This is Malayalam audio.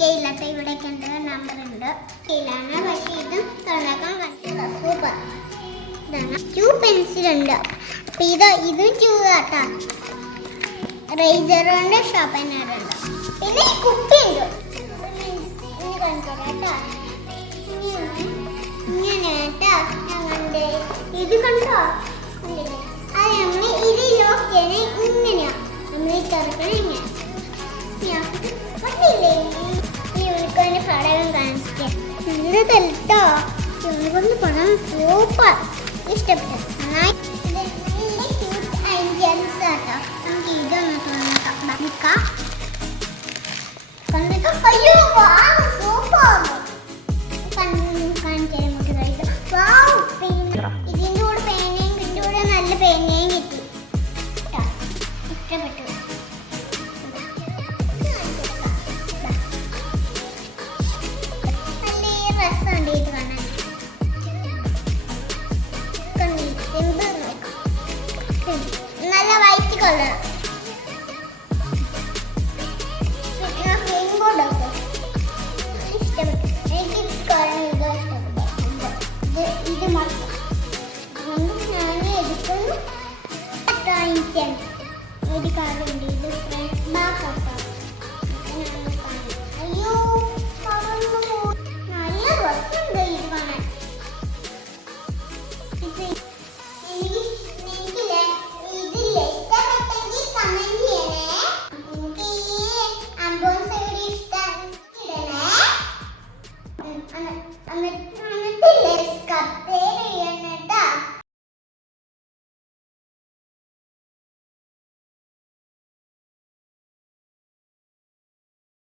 കേയില്ലാത്ത ഇവിടെയൊക്കെ ഉണ്ട്, നമ്പർ ഉണ്ട്. കേയിലാണ്, പക്ഷേ ഇതും തുറക്കാൻ പറ്റില്ല. സൂപ്പർ. ഇതാണ് 2 പെൻസിലുണ്ട്. അപ്പം ഇതും 2 കേട്ടോ. റേസറുണ്ട്, ഷാർപ്പനറുണ്ട്. പിന്നെ ഈ കുപ്പിയുണ്ട്. ഇനി കാണിച്ചുതരാം കേട്ടോ. ഇങ്ങനെ കേട്ടോ. ഞങ്ങളുടെ ഇത് കണ്ടോ? അത് നമ്മൾ ഇത് ലോക്ക് ചെയ്യണേ ഇങ്ങനെയാ. നമ്മൾ ഈ തുറക്കണേ ഇങ്ങനെ. ഈ യൂണിക്കോണിന്റെ പടം കാണിക്കാം. നല്ലതല്ലോ. യൂണിക്കോണിന്റെ പടം സൂപ്പർ. ഇഷ്ടപ്പെട്ടു. നന്നായി. നമുക്ക് ഇതൊന്ന് തുറന്നേക്കാം. അയ്യോ സൂപ്പർ.